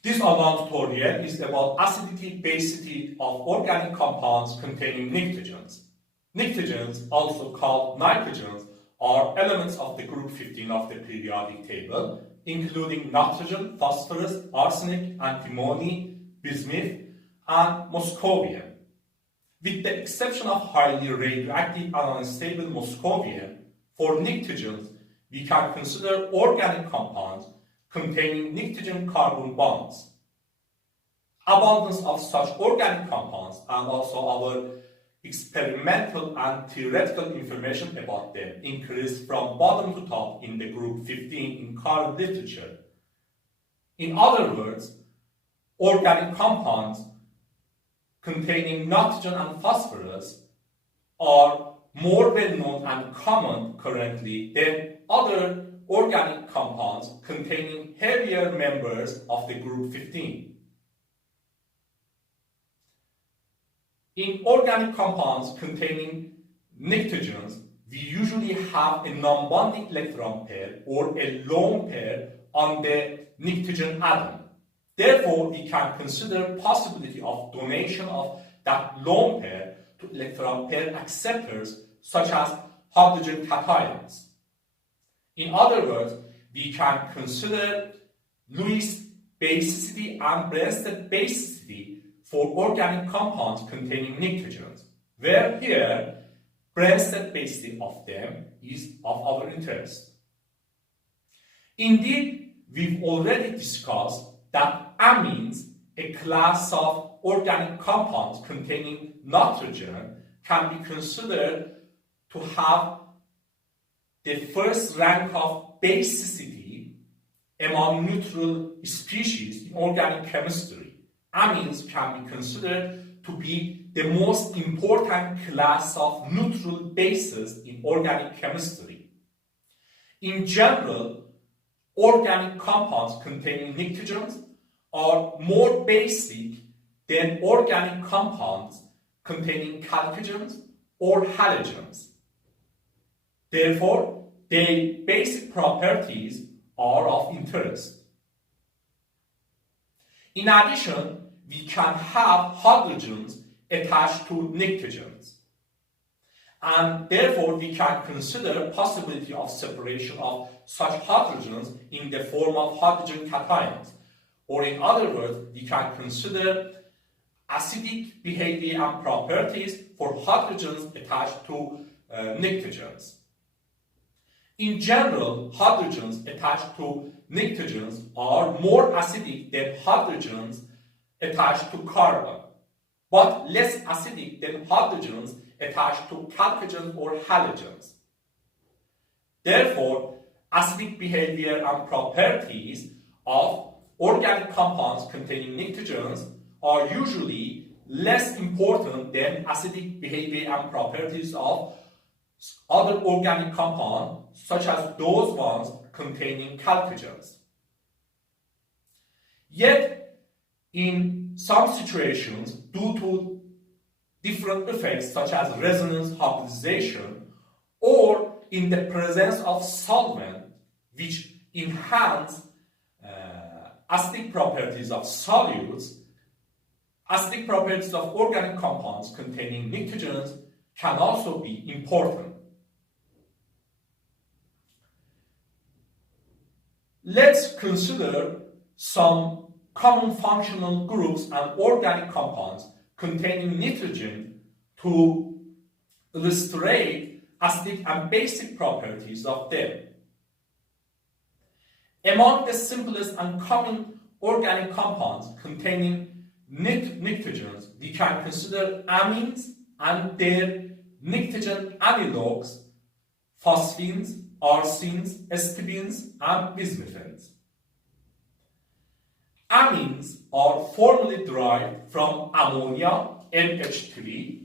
This online tutorial is about acidity, basicity of organic compounds containing pnictogens. Pnictogens, also called nitrogens, are elements of the group 15 of the periodic table, including nitrogen, phosphorus, arsenic, antimony, bismuth, and moscovium. With the exception of highly radioactive and unstable moscovium, for pnictogens, we can consider organic compounds containing pnictogen carbon bonds. Abundance of such organic compounds and also our experimental and theoretical information about them increase from bottom to top in the group 15 in current literature. In other words, organic compounds containing nitrogen and phosphorus are more well known and common currently than other organic compounds containing heavier members of the group 15. In organic compounds containing pnictogens, we usually have a non-bonding electron pair or a lone pair on the pnictogen atom. Therefore, we can consider possibility of donation of that lone pair to electron pair acceptors such as hydrogen cations. In other words, we can consider Lewis basicity and Bronsted basicity for organic compounds containing pnictogens, where here Bronsted basicity of them is of our interest. Indeed, we've already discussed that amines, a class of organic compounds containing nitrogen, can be considered to have the first rank of basicity among neutral species in organic chemistry. Amines can be considered to be the most important class of neutral bases in organic chemistry. In general, organic compounds containing pnictogens are more basic than organic compounds containing chalcogens or halogens. Therefore, their basic properties are of interest. In addition, we can have hydrogens attached to pnictogens, and therefore we can consider possibility of separation of such hydrogens in the form of hydrogen cations, or in other words, we can consider acidic behavior and properties for hydrogens attached to pnictogens. In general, hydrogens attached to pnictogens are more acidic than hydrogens attached to carbon, but less acidic than hydrogens attached to chalcogens or halogens. Therefore, acidic behavior and properties of organic compounds containing pnictogens are usually less important than acidic behavior and properties of other organic compounds, such as those ones containing chalcogens. Yet, in some situations, due to different effects such as resonance hybridization, or in the presence of solvent which enhance acidic properties of solutes, acidic properties of organic compounds containing pnictogens can also be important. Let's consider some common functional groups and organic compounds containing nitrogen to illustrate acidic and basic properties of them. Among the simplest and common organic compounds containing pnictogens, we can consider amines and their pnictogen analogues, phosphines, arsines, stibines, and bismuthines. Amines are formally derived from ammonia, NH3,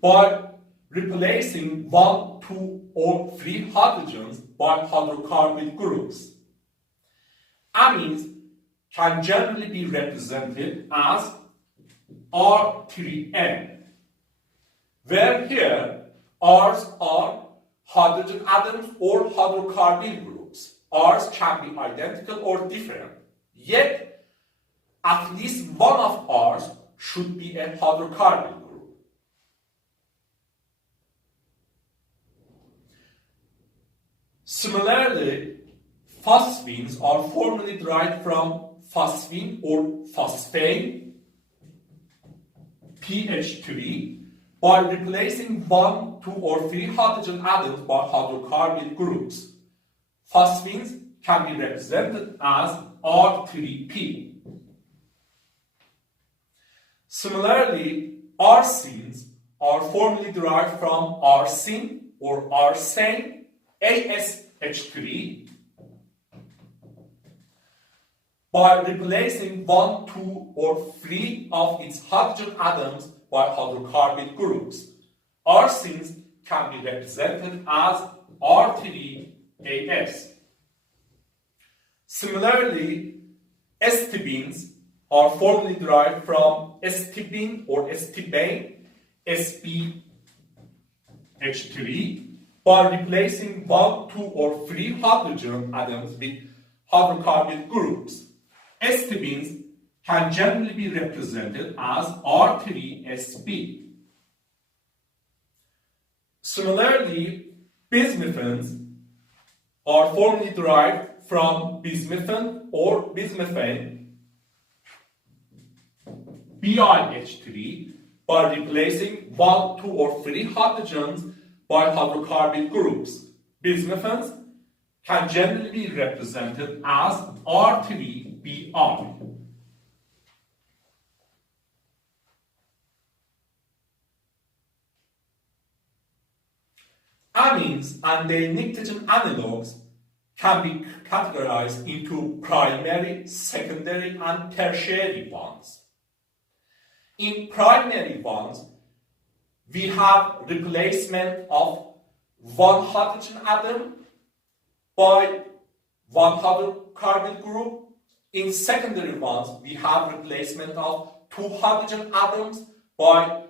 by replacing 1, 2, or 3 hydrogens by hydrocarbyl groups. Amines can generally be represented as R3N, where here R's are hydrogen atoms or hydrocarbyl groups, R's can be identical or different, yet at least one of R's should be a hydrocarbyl group. Similarly, phosphines are formally derived from phosphine or phosphane, pH3, by replacing 1, 2, or 3 hydrogen atoms by hydrocarbyl groups. Phosphines can be represented as R3P. Similarly, arsines are formally derived from arsine or arsane, AsH3, by replacing 1, 2, or 3 of its hydrogen atoms by hydrocarbyl groups. Arsines can be represented as R3As. Similarly, stibines are formally derived from stibine or stibane, SbH3, by replacing 1, 2, or 3 hydrogen atoms with hydrocarbyl groups. Stibines can generally be represented as R3Sb. Similarly, bismuthines are formally derived from bismuthine or bismuthane, BiH3, by replacing 1, 2, or 3 hydrogens by hydrocarbyl groups. Bismuthines can generally be represented as R3Bi. Amines and their Pnictogen analogues can be categorized into primary, secondary, and tertiary bonds. In primary bonds, we have replacement of one hydrogen atom by one hydrocarbyl group. In secondary bonds, we have replacement of two hydrogen atoms by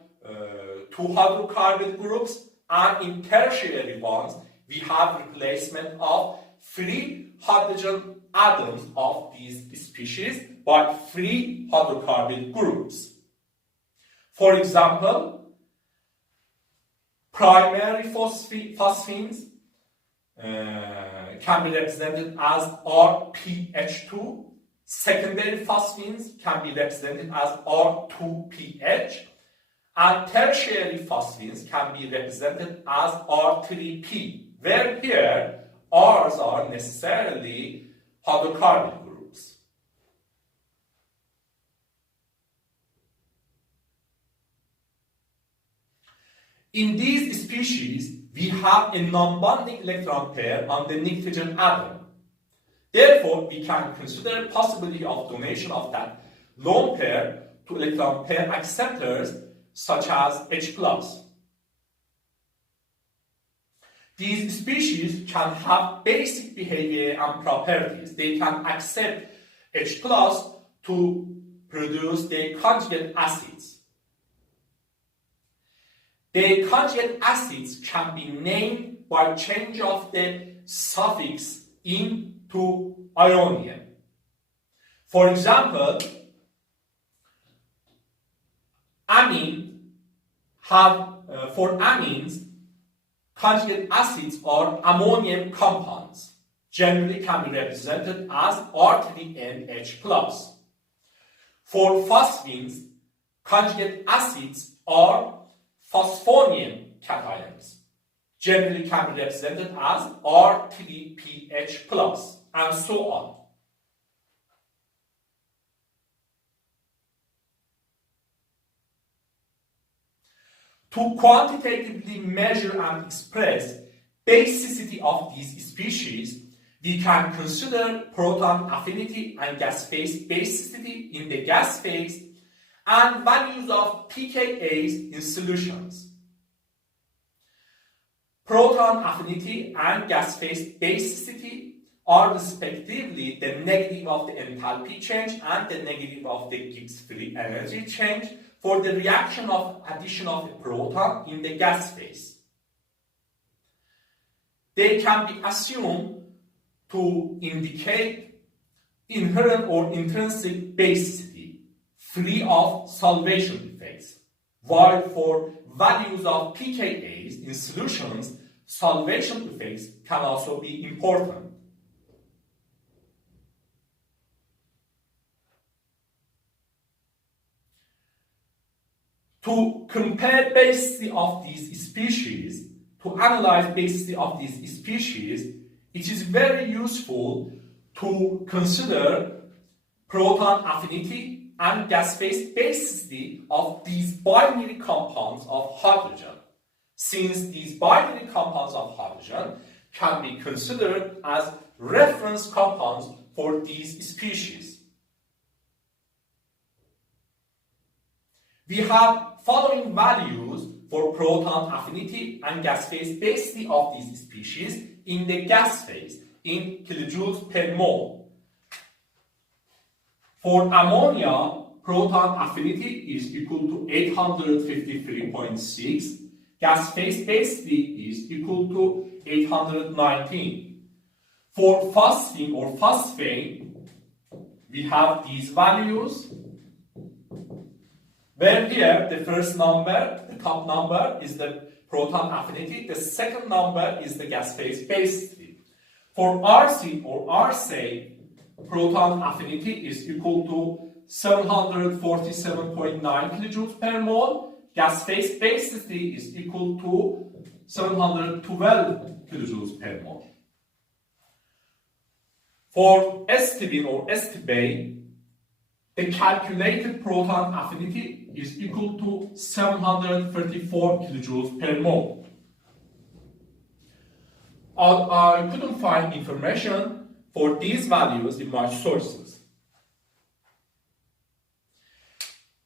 two hydrocarbyl groups, and in tertiary bonds, we have replacement of 3 hydrogen atoms of these species by 3 hydrocarbyl groups. For example, primary phosphines can be represented as RPH2, secondary phosphines can be represented as R2PH, and tertiary phosphines can be represented as R3P, where here R's are necessarily hydrocarbyl groups. In these species, we have a non-bonding electron pair on the Pnictogen atom. Therefore, we can consider the possibility of donation of that lone pair to electron pair acceptors such as H+. These species can have basic behavior and properties. They can accept H+ to produce their conjugate acids. Their conjugate acids can be named by change of the suffix into ionium. For example, for amines, conjugate acids are ammonium compounds, generally can be represented as R3NH+. For phosphines, conjugate acids are phosphonium cations, generally can be represented as R3PH+, and so on. To quantitatively measure and express basicity of these species, we can consider proton affinity and gas phase basicity in the gas phase and values of pKa's in solutions. Proton affinity and gas phase basicity are respectively the negative of the enthalpy change and the negative of the Gibbs free energy change for the reaction of addition of a proton in the gas phase. They can be assumed to indicate inherent or intrinsic basicity, free of solvation effects, while for values of pKa's in solutions, solvation effects can also be important. To compare basicity of these species, to analyze basicity of these species, it is very useful to consider proton affinity and gas phase basicity of these binary compounds of hydrogen, since these binary compounds of hydrogen can be considered as reference compounds for these species. We have following values for proton affinity and gas phase basicity of these species in the gas phase in kilojoules per mole. For ammonia, proton affinity is equal to 853.6, gas phase basicity is equal to 819. For phosphine or phosphane, we have these values, where here the first number, the top number, is the proton affinity, the second number is the gas phase basicity. For arsine or arsine, proton affinity is equal to 747.9 kilojoules per mole, gas phase basicity is equal to 712 kilojoules per mole. For stibine or stibane, the calculated proton affinity is equal to 734 kilojoules per mole. I couldn't find information for these values in my sources.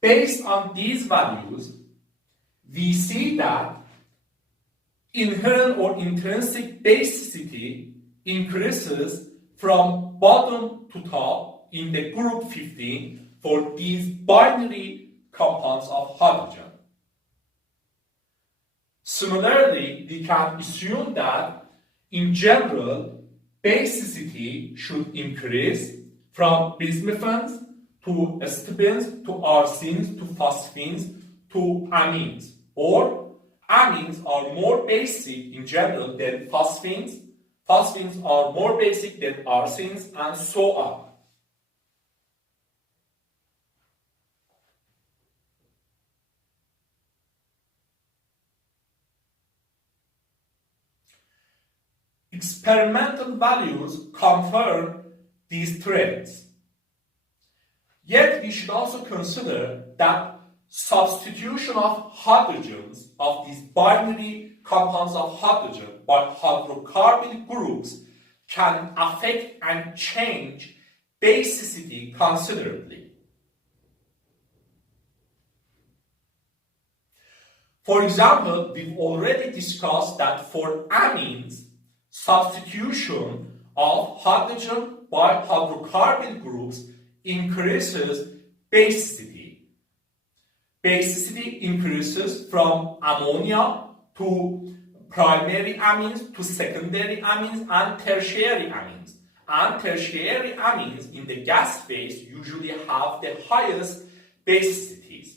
Based on these values, we see that inherent or intrinsic basicity increases from bottom to top in the group 15 for these binary compounds of hydrogen. Similarly, we can assume that in general, basicity should increase from bismuthines to stibines to arsines to phosphines to amines, or amines are more basic in general than phosphines, phosphines are more basic than arsines, and so on. Experimental values confirm these trends. Yet we should also consider that substitution of hydrogens of these binary compounds of hydrogen by hydrocarbyl groups can affect and change basicity considerably. For example, we've already discussed that for amines, substitution of hydrogen by hydrocarbyl groups increases basicity. Basicity increases from ammonia to primary amines to secondary amines and tertiary amines. And tertiary amines in the gas phase usually have the highest basicities.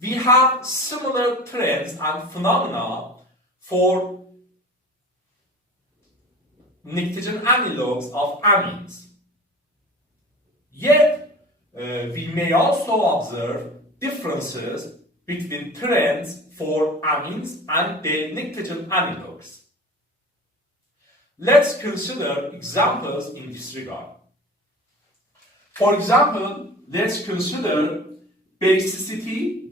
We have similar trends and phenomena for Pnictogen analogues of amines. Yet, we may also observe differences between trends for amines and the Pnictogen analogues. Let's consider examples in this regard. For example, let's consider basicity,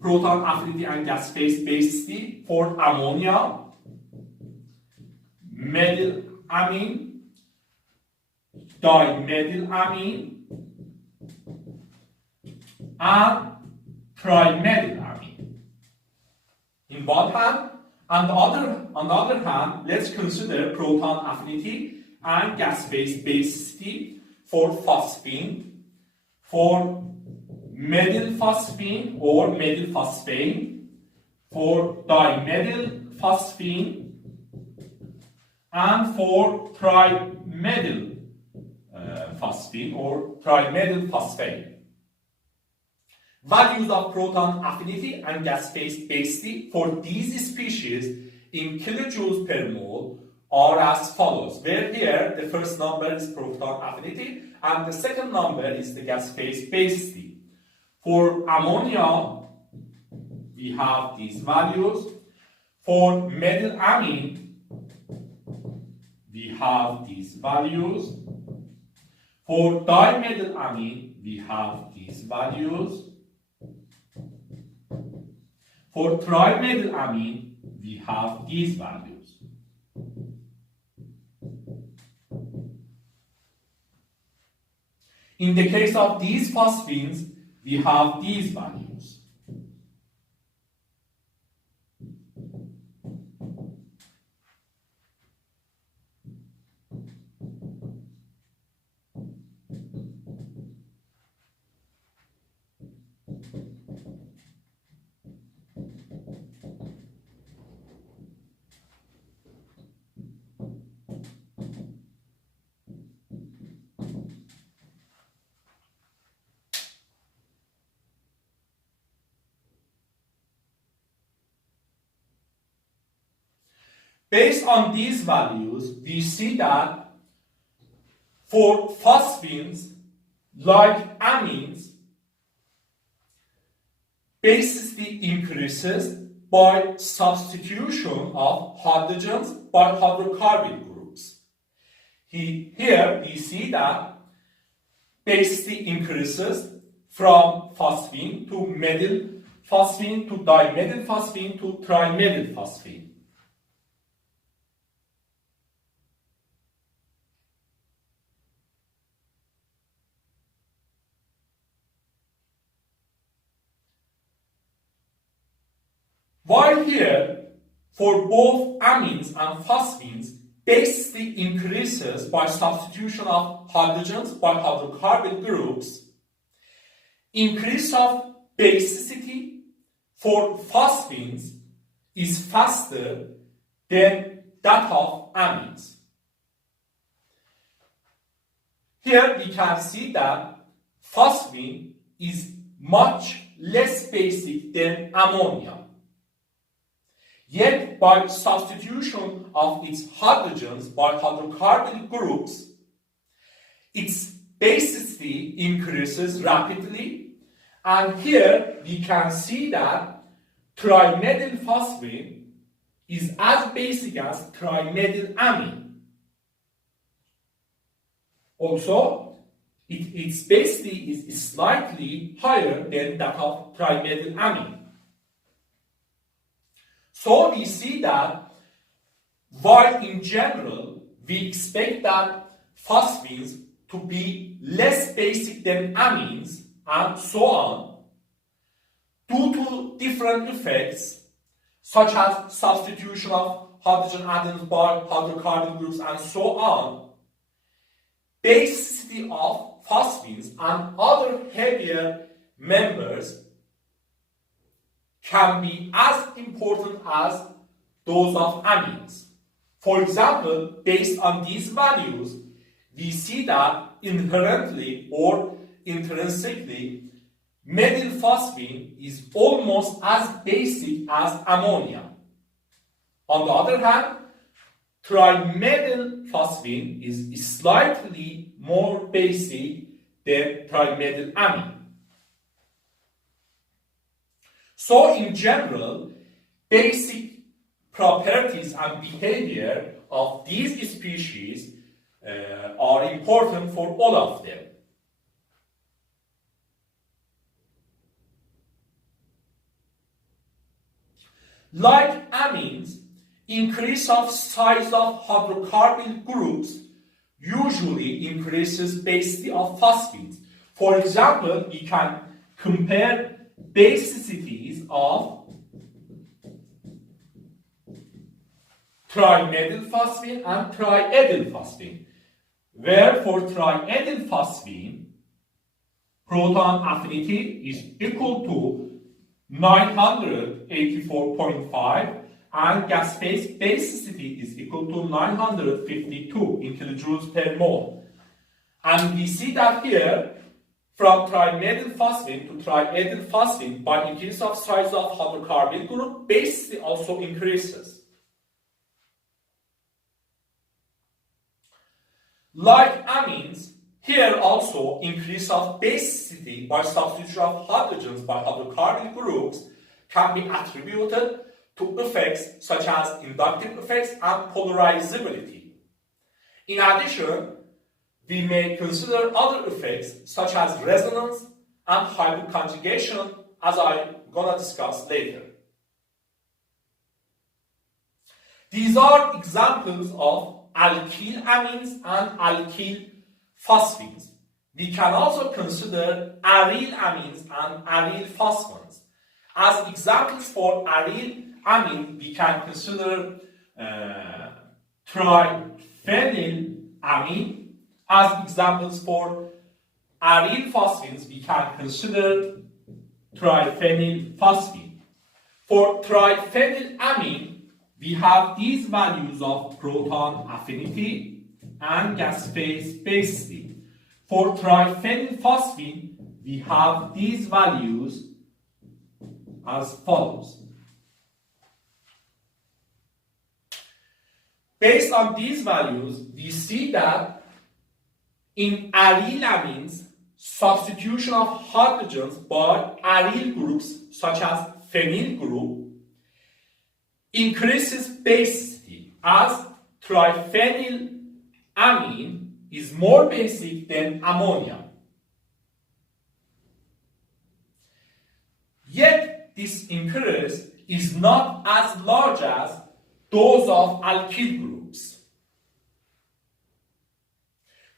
proton affinity and gas phase basicity for ammonia, medyl amine, dimedyl amine, and trimedyl amine. In one hand, on the other hand, let's consider proton affinity and gas phase basicity for phosphine, for medylphosphine or medylphosphane, for dimedyl phosphine, and for trimedyl phosphine or trimedyl phosphate. Values of proton affinity and gas phase basicity for these species in kilojoules per mole are as follows, where here the first number is proton affinity and the second number is the gas phase basicity. For ammonia, we have these values. For methylamine, we have these values. For dimethylamine, we have these values. For trimethylamine, we have these values. In the case of these phosphines, we have these values. Based on these values, we see that for phosphines, like amines, basicity increases by substitution of hydrogens by hydrocarbyl groups. Here we see that basicity increases from phosphine to medyl phosphine to dimedyl phosphine to trimedyl phosphine. While here, for both amines and phosphines, basicity increases by substitution of hydrogens by hydrocarbyl groups, increase of basicity for phosphines is faster than that of amines. Here we can see that phosphine is much less basic than ammonia. Yet, by substitution of its hydrogens by hydrocarbyl groups, its basicity increases rapidly, and here we can see that trimedyl phosphine is as basic as trimedyl amine. Also, its basicity is slightly higher than that of trimedyl amine. So we see that while in general we expect that phosphines to be less basic than amines and so on, due to different effects such as substitution of hydrogen atoms by hydrocarbyl groups and so on, basicity of phosphines and other heavier members can be as important as those of amines. For example, based on these values, we see that inherently or intrinsically, methylphosphine is almost as basic as ammonia. On the other hand, trimethylphosphine is slightly more basic than trimethylamine. So in general, basic properties and behavior of these species are important for all of them. Like amines, increase of size of hydrocarbyl groups usually increases basicity of phosphines. For example, we can compare basicities of trimethylphosphine and triethylphosphine, where for triethylphosphine, proton affinity is equal to 984.5 and gas phase basicity is equal to 952 kilojoules per mole. And we see that here, from trimethylphosphine to triethylphosphine, by increase of size of hydrocarbyl group, basicity also increases. Like amines, here also increase of basicity by substitution of hydrogens by hydrocarbyl groups can be attributed to effects such as inductive effects and polarizability. In addition, we may consider other effects such as resonance and hydroconjugation, as I'm gonna discuss later. These are examples of alkyl amines and alkylphosphines. We can also consider arylamines and arylphosphines. As examples for arylamine, we can consider triphenylamine. As examples for arylphosphines, we can consider triphenylphosphine. For triphenylamine, we have these values of proton affinity and gas phase basicity. For triphenylphosphine, we have these values as follows. Based on these values, we see that in arylamines, substitution of hydrogens by aryl groups such as phenyl group increases basicity, as triphenylamine is more basic than ammonia. Yet this increase is not as large as those of alkyl groups.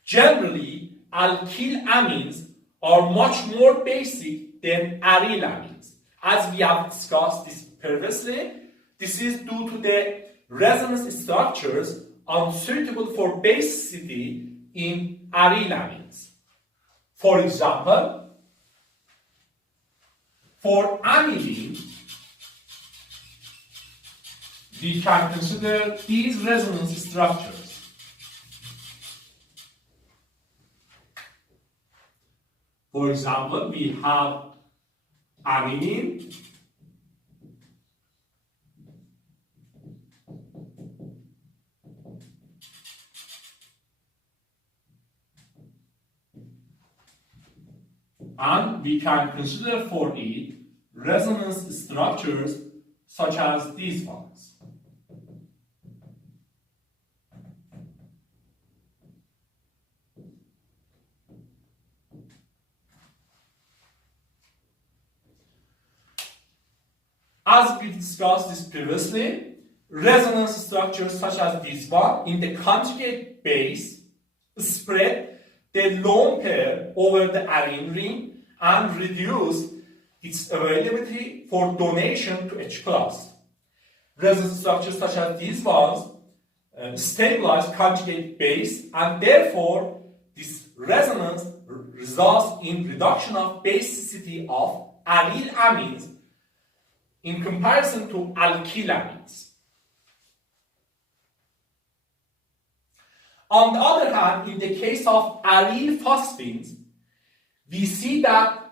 Generally, alkyl amines are much more basic than arylamines. As we have discussed this previously, this is due to the resonance structures unsuitable for basicity in arylamines. For example, for amidine, we can consider these resonance structures. For example, we have amine, and we can consider for it resonance structures such as these ones. As we discussed this previously, resonance structures such as this one in the conjugate base spread the lone pair over the arene ring and reduce its availability for donation to H class. Resonance structures such as these ones stabilize conjugate base, and therefore this resonance results in reduction of basicity of aryl amines in comparison to alkylamines. On the other hand, in the case of arylphosphines, we see that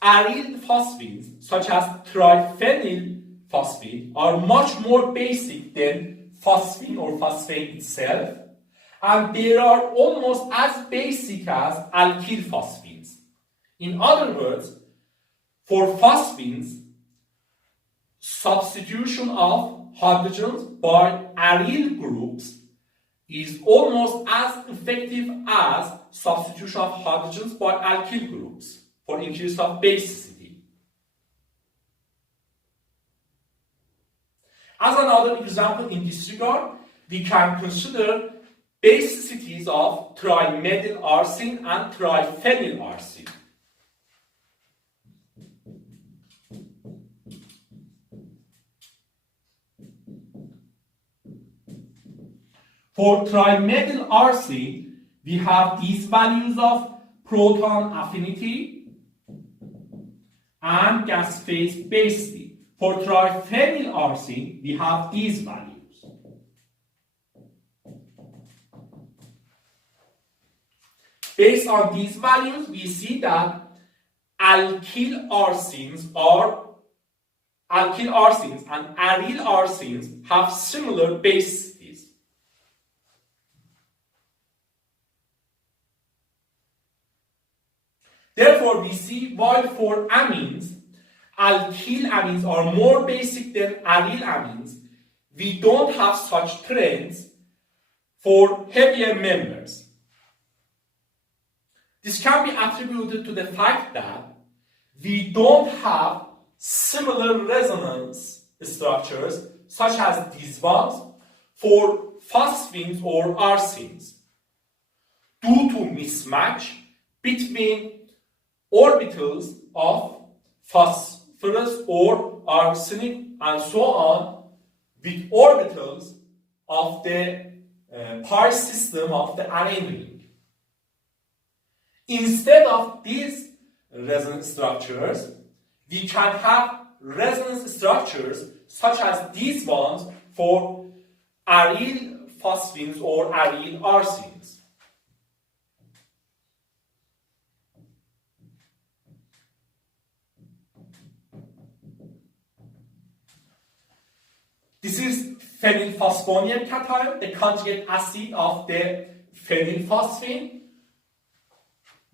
arylphosphines, such as triphenylphosphine, are much more basic than phosphine or phosphate itself, and they are almost as basic as alkylphosphines. In other words, for phosphines, substitution of hydrogens by aryl groups is almost as effective as substitution of hydrogens by alkyl groups for increase of basicity. As another example in this regard, we can consider basicities of trimethyl arsine and triphenyl arsine. For trimethyl arsine, we have these values of proton affinity and gas phase basicity. For triphenyl arsine, we have these values. Based on these values, we see that alkyl arsines and aryl arsines have similar basicities. Therefore, we see while for amines, alkyl amines are more basic than aryl amines, we don't have such trends for heavier members. This can be attributed to the fact that we don't have similar resonance structures such as these ones for phosphines or arsines due to mismatch between orbitals of phosphorus or arsenic and so on with orbitals of the pi system of the arene ring. Instead of these resonance structures, we can have resonance structures such as these ones for arylphosphines or aryl arsines. This is phenylphosphonium cation, the conjugate acid of the phenylphosphine.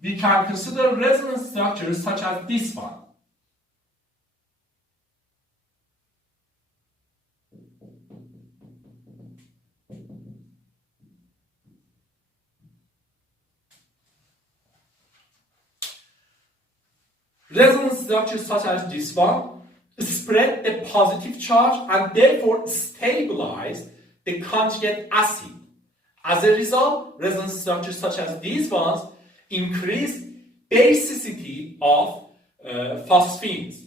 We can consider resonance structures such as this one. Resonance structures such as this one spread the positive charge and therefore stabilize the conjugate acid. As a result, resonance structures such as these ones increase basicity of phosphines.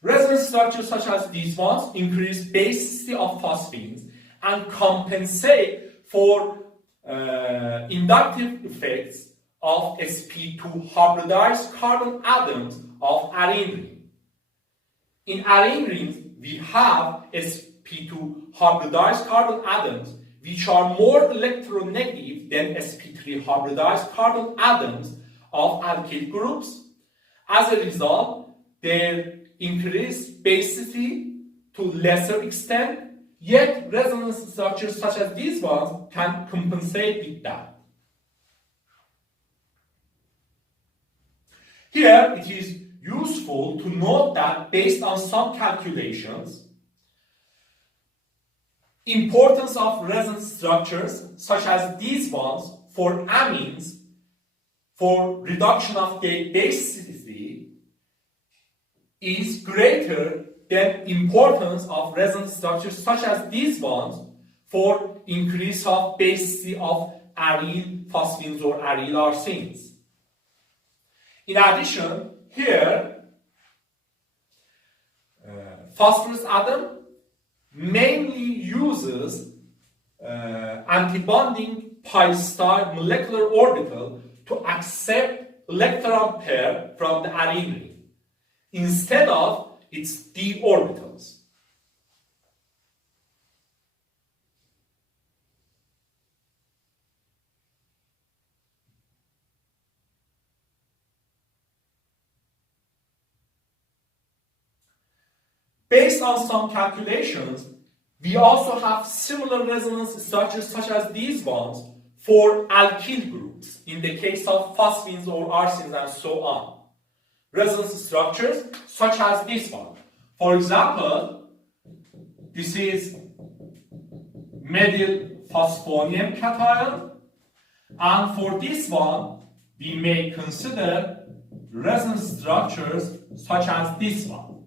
Resonance structures such as these ones increase basicity of phosphines and compensate for inductive effects of sp2 hybridized carbon atoms of arene ring. In arene rings, we have sp2 hybridized carbon atoms which are more electronegative than sp3 hybridized carbon atoms of alkyl groups. As a result, their increased basicity to lesser extent, yet resonance structures such as these ones can compensate with that. Here it is useful to note that based on some calculations, importance of resonance structures such as these ones for amines for reduction of the basicity is greater than importance of resonance structures such as these ones for increase of basicity of arylphosphines or aryl arsines. In addition, here phosphorus atom mainly uses antibonding pi-star molecular orbital to accept electron pair from the arene ring instead of its d orbitals. Based on some calculations, we also have similar resonance structures such as these ones for alkyl groups in the case of phosphines or arsines and so on. Resonance structures such as this one. For example, this is medyl phosphonium cation, and for this one we may consider resonance structures such as this one,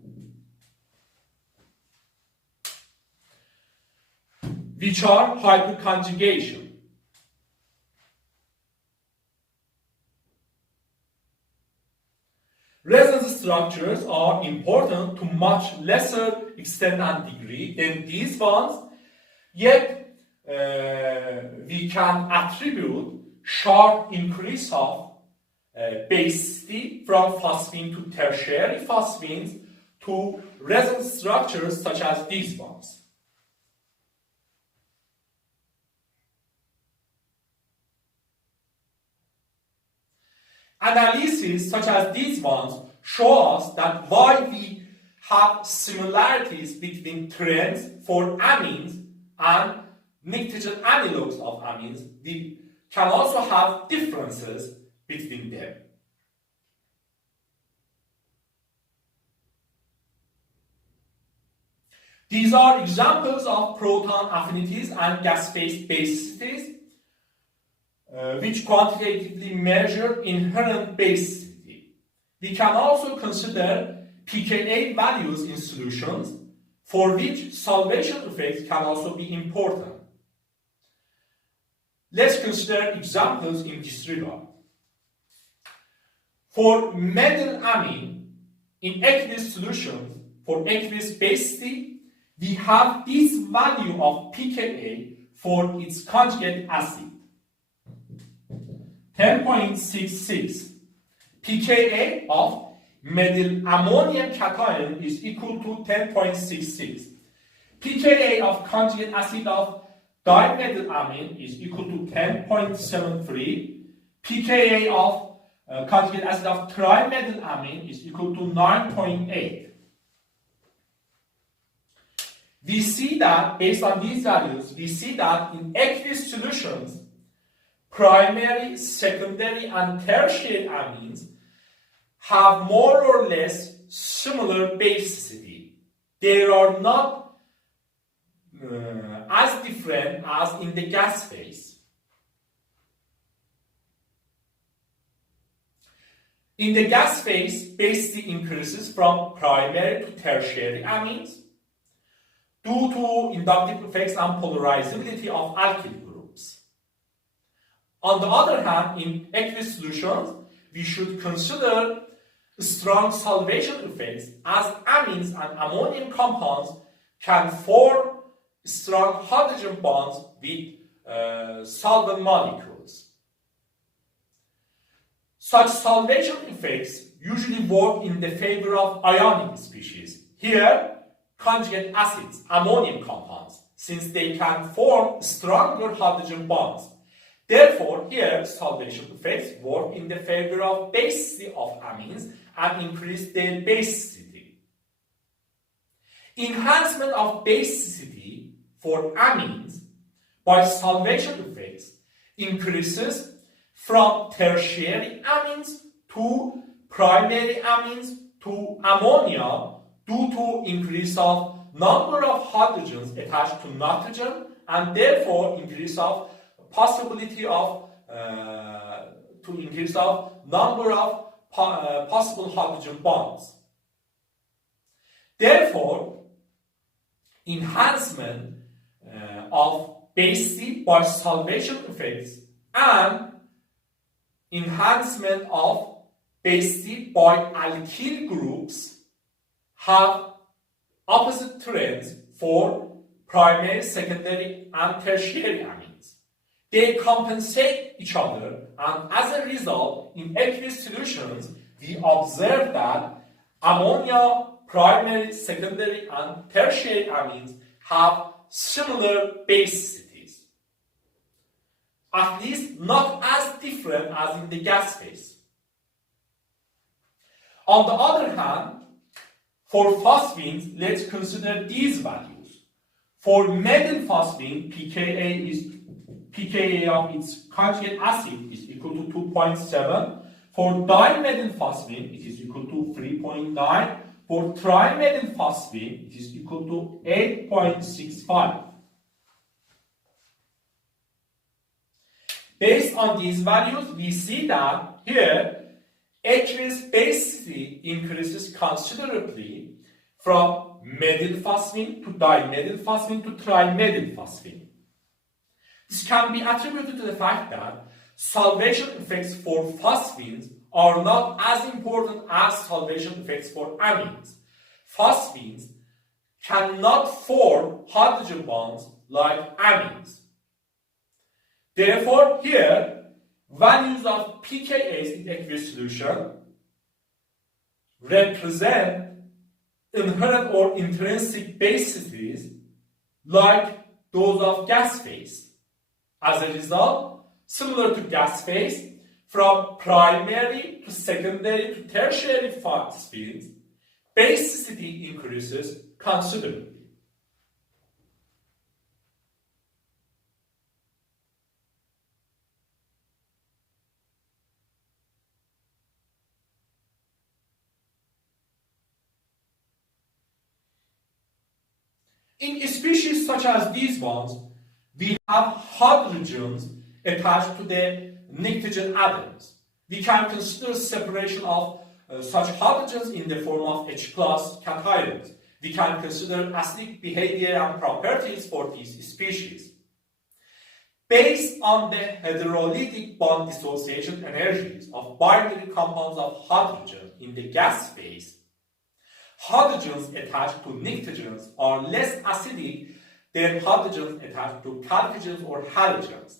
which are hyperconjugation. Resonance structures are important to much lesser extent and degree than these ones, yet we can attribute sharp increase of basicity from phosphine to tertiary phosphines to resonance structures such as these ones. Analyses such as these ones show us that while we have similarities between trends for amines and Pnictogen analogues of amines, we can also have differences between them. These are examples of proton affinities and gas-phase basicities, which quantitatively measure inherent basicity. We can also consider pKa values in solutions, for which solvation effects can also be important. Let's consider examples in this regard. For metylamine in aqueous solutions, for aqueous basicity, we have this value of pKa for its conjugate acid, 10.66. pKa of methylammonium cation is equal to 10.66. pKa of conjugate acid of dimethylamine is equal to 10.73. pKa of conjugate acid of trimethylamine is equal to 9.8. We see that, based on these values, we see that in aqueous solutions, primary, secondary, and tertiary amines have more or less similar basicity. They are not as different as in the gas phase. In the gas phase, basicity increases from primary to tertiary amines due to inductive effects and polarizability of alkyl groups. On the other hand, in aqueous solutions, we should consider strong solvation effects, as amines and ammonium compounds can form strong hydrogen bonds with solvent molecules. Such solvation effects usually work in the favor of ionic species. Here, conjugate acids, ammonium compounds, since they can form stronger hydrogen bonds. Therefore, here, solvation effects work in the favor of basicity of amines and increase their basicity. Enhancement of basicity for amines by solvation effects increases from tertiary amines to primary amines to ammonia due to increase of number of hydrogens attached to nitrogen, and therefore increase of possibility of number of possible hydrogen bonds. Therefore, enhancement of basicity by solvation effects and enhancement of basicity by alkyl groups have opposite trends for primary, secondary, and tertiary amines. They compensate each other, and as a result, in aqueous solutions, we observe that ammonia, primary, secondary, and tertiary amines have similar basicities, at least not as different as in the gas phase. On the other hand, for phosphines, let's consider these values. For methylphosphine, pKa of its conjugate acid is equal to 2.7. For dimethylphosphine, it is equal to 3.9. For trimethylphosphine, it is equal to 8.65. Based on these values, we see that here, aqueous basicity increases considerably from methylphosphine to dimethylphosphine to trimethylphosphine. This can be attributed to the fact that solvation effects for phosphines are not as important as solvation effects for amines. Phosphines cannot form hydrogen bonds like amines. Therefore, here, values of pKa's in aqueous solution represent inherent or intrinsic basicities like those of gas phase. As a result, similar to gas phase, from primary to secondary to tertiary phosphines, basicity increases considerably. In species such as these ones, we have hydrogens attached to the pnictogen atoms. We can consider separation of such hydrogens in the form of H-class cations. We can consider acidic behavior and properties for these species. Based on the hydrolytic bond dissociation energies of binary compounds of hydrogen in the gas phase, hydrogens attached to pnictogens are less acidic than hydrogens attached to chalcogens or halogens.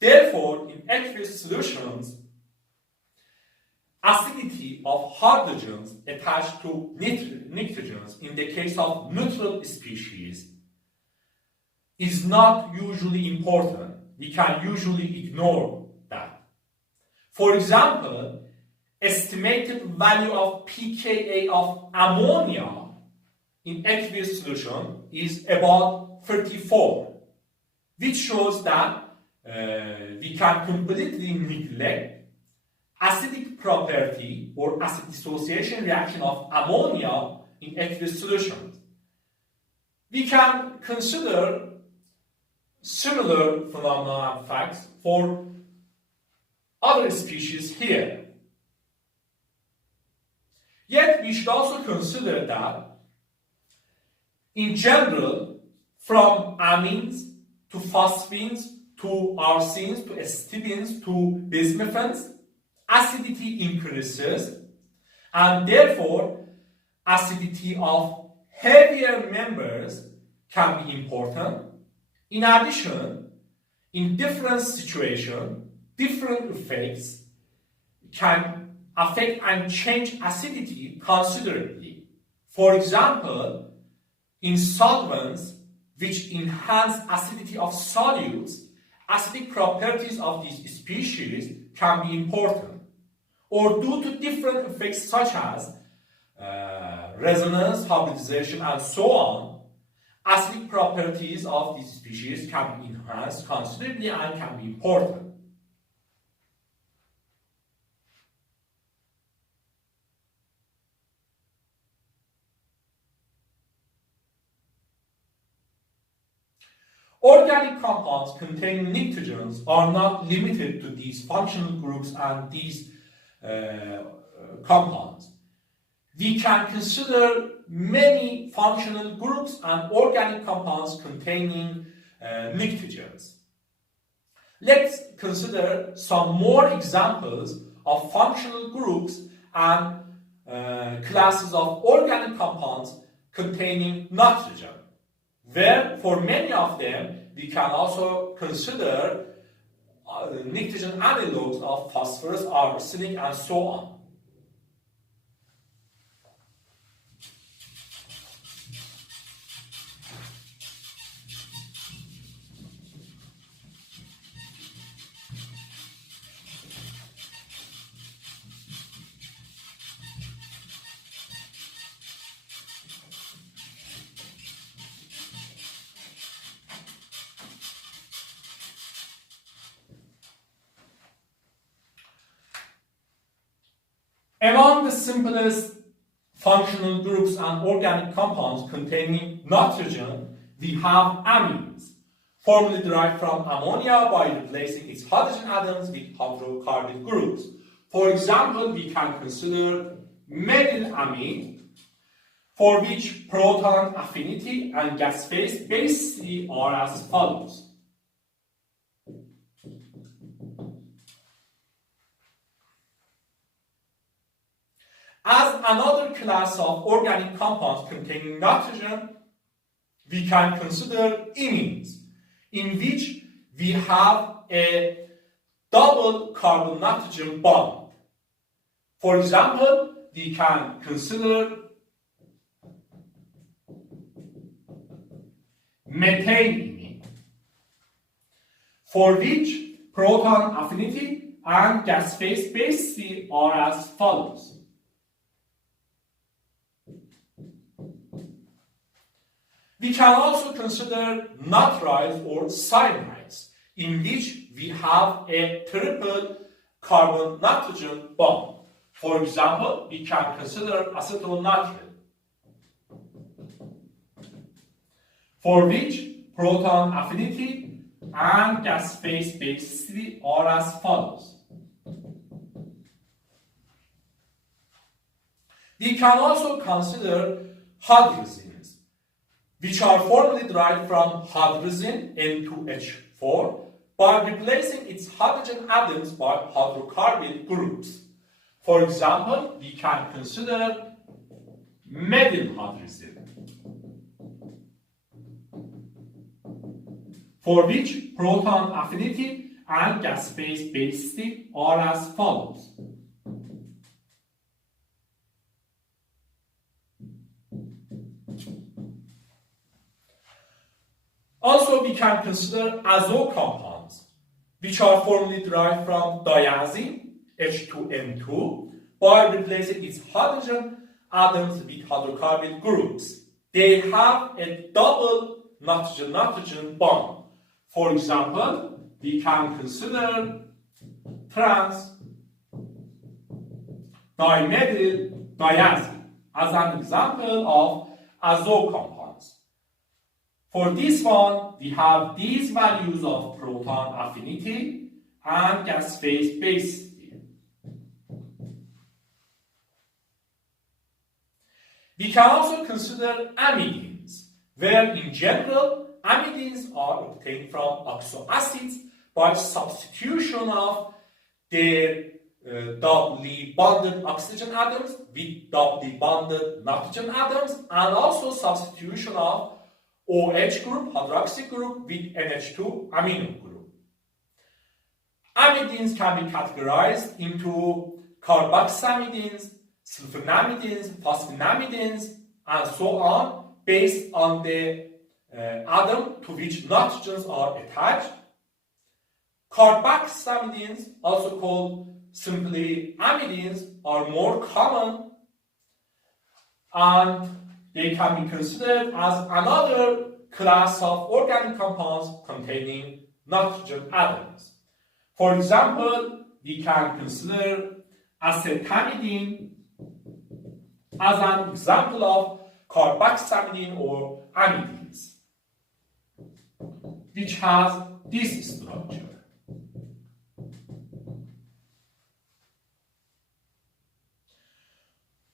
Therefore, in aqueous solutions, acidity of hydrogens attached to pnictogens in the case of neutral species is not usually important. We can usually ignore that. For example, estimated value of pKa of ammonia in aqueous solution is about 34, which shows that we can completely neglect acidic property or acid dissociation reaction of ammonia in aqueous solutions. We can consider similar phenomena and facts for other species here. Yet we should also consider that in general, from amines to phosphines to arsines to stibines to bismuthines, acidity increases, and therefore acidity of heavier members can be important. In addition, in different situations, different effects can affect and change acidity considerably. For example, in solvents which enhance acidity of solutes, acidic properties of these species can be important. Or due to different effects such as resonance, hybridization, and so on, acidic properties of these species can be enhanced considerably and can be important. Organic compounds containing pnictogens are not limited to these functional groups and these compounds. We can consider many functional groups and organic compounds containing pnictogens. Let's consider some more examples of functional groups and classes of organic compounds containing nitrogen, where for many of them we can also consider pnictogen analogues of phosphorus, arsenic, and so on. Among the simplest functional groups and organic compounds containing nitrogen, we have amines, formally derived from ammonia by replacing its hydrogen atoms with hydrocarbyl groups. For example, we can consider methylamine, for which proton affinity and gas phase basicity are as follows. As another class of organic compounds containing nitrogen, we can consider imines, in which we have a double carbon-nitrogen bond. For example, we can consider methane imine, for which proton affinity and gas phase basicity are as follows. We can also consider nitriles or cyanides, in which we have a triple carbon-nitrogen bond. For example, we can consider acetylnitrile, for which proton affinity and gas phase basicity are as follows. We can also consider hydrazines, which are formally derived from hydrazine N2H4 by replacing its hydrogen atoms by hydrocarbyl groups. For example, we can consider medyl hydrazine, for which proton affinity and gas phase basicity are as follows. Also, we can consider azo compounds, which are formally derived from diazene H2N2 by replacing its hydrogen atoms with hydrocarbyl groups. They have a double nitrogen-nitrogen bond. For example, we can consider trans dimethyl diazene as an example of azo compounds. For this one, we have these values of proton affinity and gas phase basicity. We can also consider amidines, where in general, amidines are obtained from oxo acids by substitution of their doubly bonded oxygen atoms with doubly bonded nitrogen atoms, and also substitution of OH group, hydroxy group, with NH2 amino group. Amidines can be categorized into carboxamidines, sulfonamidines, phosphinamidines, and so on, based on the atom to which nitrogens are attached. Carboxamidines, also called simply amidines, are more common, and they can be considered as another class of organic compounds containing nitrogen atoms. For example, we can consider acetamidine as an example of carboxamidine or amidines, which has this structure.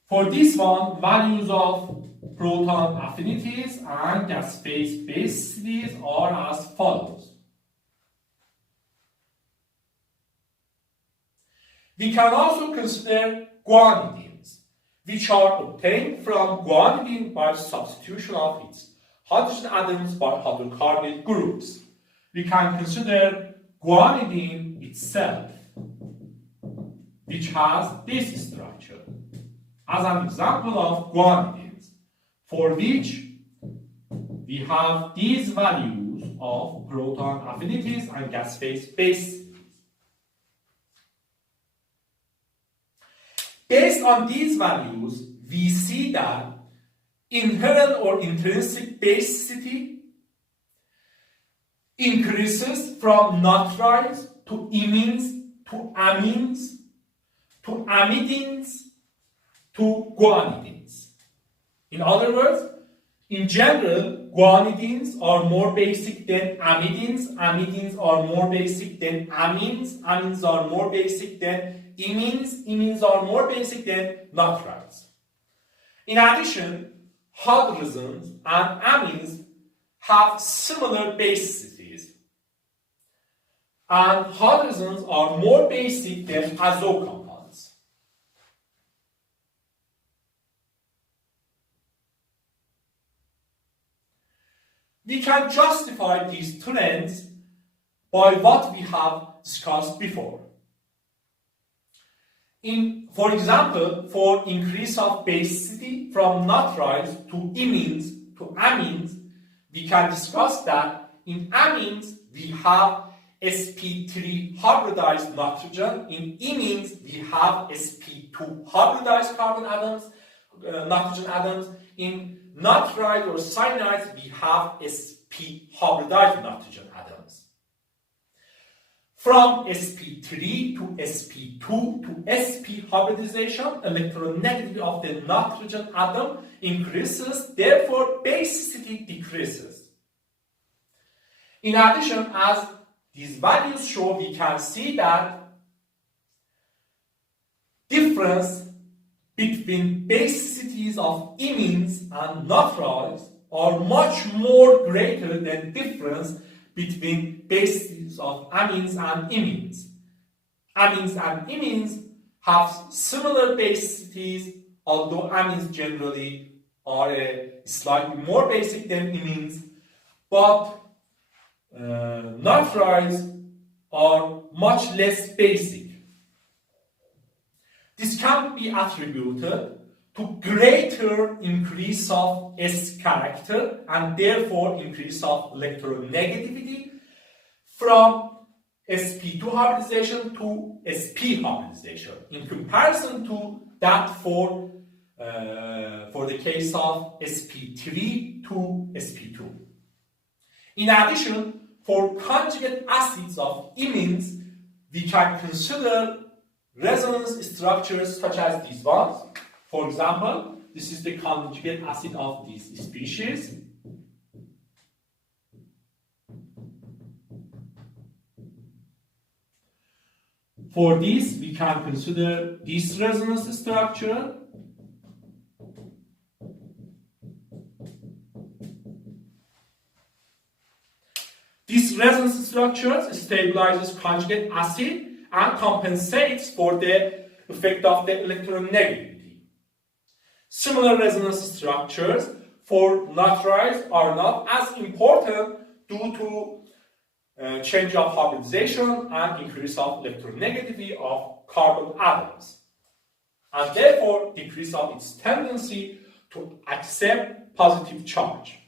For this one, values of proton affinities and gas phase basicities are as follows. We can also consider guanidines, which are obtained from guanidine by substitution of its hydrogen atoms by hydrocarbyl groups. We can consider guanidine itself, which has this structure, as an example of guanidines, for which we have these values of proton affinities and gas phase basicities. Based on these values, we see that inherent or intrinsic basicity increases from nitriles to imines to amines to amidines to guanidines. In other words, in general, guanidines are more basic than amidines, amidines are more basic than amines, amines are more basic than imines, imines are more basic than nitriles. In addition, hydrazines and amines have similar basicities, and hydrazines are more basic than azo compounds. We can justify these trends by what we have discussed before. For example, for increase of basicity from nitriles to imines to amines, we can discuss that in amines we have sp3 hybridized nitrogen, in imines we have sp2 hybridized carbon atoms, nitrogen atoms, in nitriles or cyanides we have sp hybridized nitrogen atoms. From sp3 to sp2 to sp hybridization, electronegativity of the nitrogen atom increases, therefore basicity decreases. In addition, as these values show, we can see that difference between basicities of imines and nitriles are much more greater than difference between basicities of amines and imines. Amines and imines have similar basicities, although amines generally are slightly more basic than imines, but nitriles are much less basic. This can be attributed to greater increase of S character and therefore increase of electronegativity from sp2 hybridization to sp hybridization in comparison to that for the case of sp3 to sp2. In addition, for conjugate acids of imines, we can consider resonance structures such as these ones. For example, this is the conjugate acid of this species. For this, we can consider this resonance structure. This resonance structure stabilizes conjugate acid and compensates for the effect of the electronegativity. Similar resonance structures for nitriles are not as important due to change of hybridization and increase of electronegativity of carbon atoms, and therefore decrease of its tendency to accept positive charge.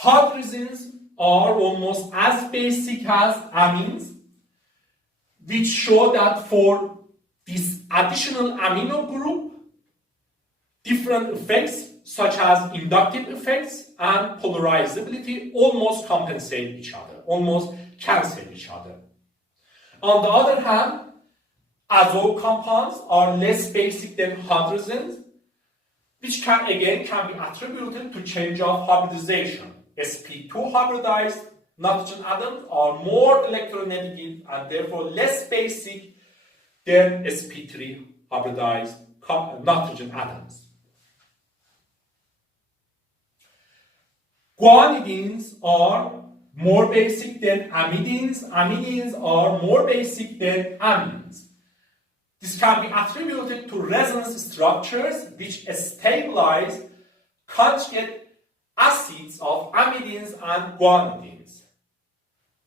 Hydrazines are almost as basic as amines, which show that for this additional amino group, different effects such as inductive effects and polarizability almost compensate each other, almost cancel each other. On the other hand, azo compounds are less basic than hydrazines, which can be attributed to change of hybridization. sp2 hybridized nitrogen atoms are more electronegative and therefore less basic than sp3 hybridized nitrogen atoms. Guanidines are more basic than amidines. Amidines are more basic than amines. This can be attributed to resonance structures which stabilize conjugate acids of amidines and guanidines.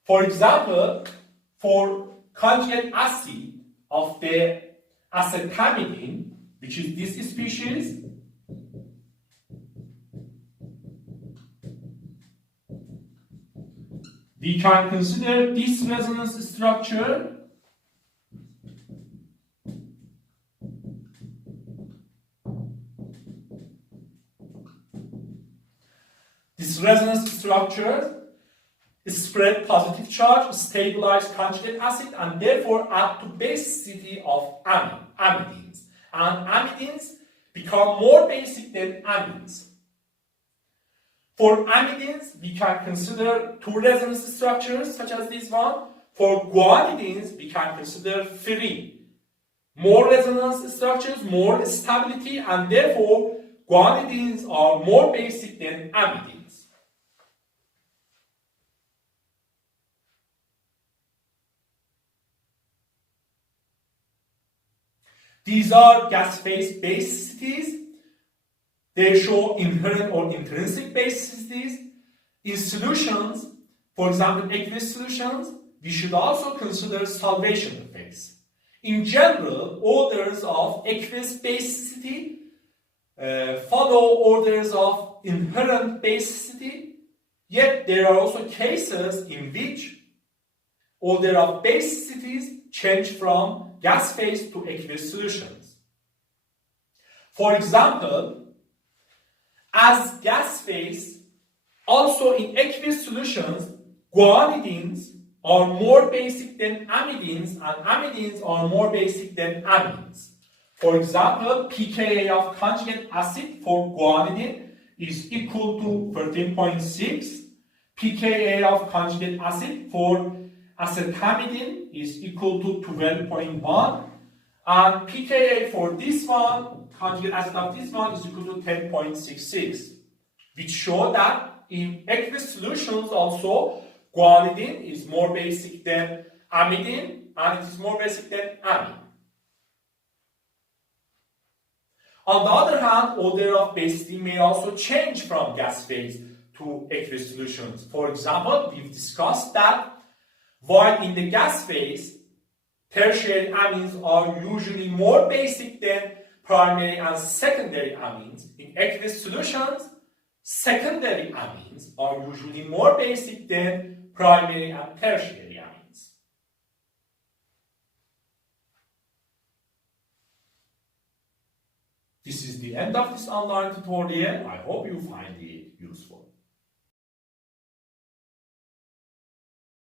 For example, for conjugate acid of the acetamidine, which is this species, we can consider this resonance structure. This resonance structure spread positive charge, stabilize conjugate acid, and therefore add to basicity of amidines. And amidines become more basic than amines. For amidines, we can consider two resonance structures such as this one. For guanidines, we can consider three. More resonance structures, more stability, and therefore guanidines are more basic than amidines. These are gas phase basicities. They show inherent or intrinsic basicities. In solutions, for example, aqueous solutions, we should also consider solvation effects. In general, orders of aqueous basicity follow orders of inherent basicity, yet there are also cases in which order of basicities change from gas phase to aqueous solutions. For example, as gas phase, also in aqueous solutions, guanidines are more basic than amidines, and amidines are more basic than amines. For example, pKa of conjugate acid for guanidine is equal to 13.6. pKa of conjugate acid for acetamidine is equal to 12.1. And pKa for this one, conjugate acid of this one, is equal to 10.66. Which show that in aqueous solutions also, guanidine is more basic than amidine and it is more basic than amine. On the other hand, order of basicity may also change from gas phase to aqueous solutions. For example, we've discussed that while in the gas phase, tertiary amines are usually more basic than primary and secondary amines. In aqueous solutions, secondary amines are usually more basic than primary and tertiary amines. This is the end of this online tutorial. I hope you find it useful.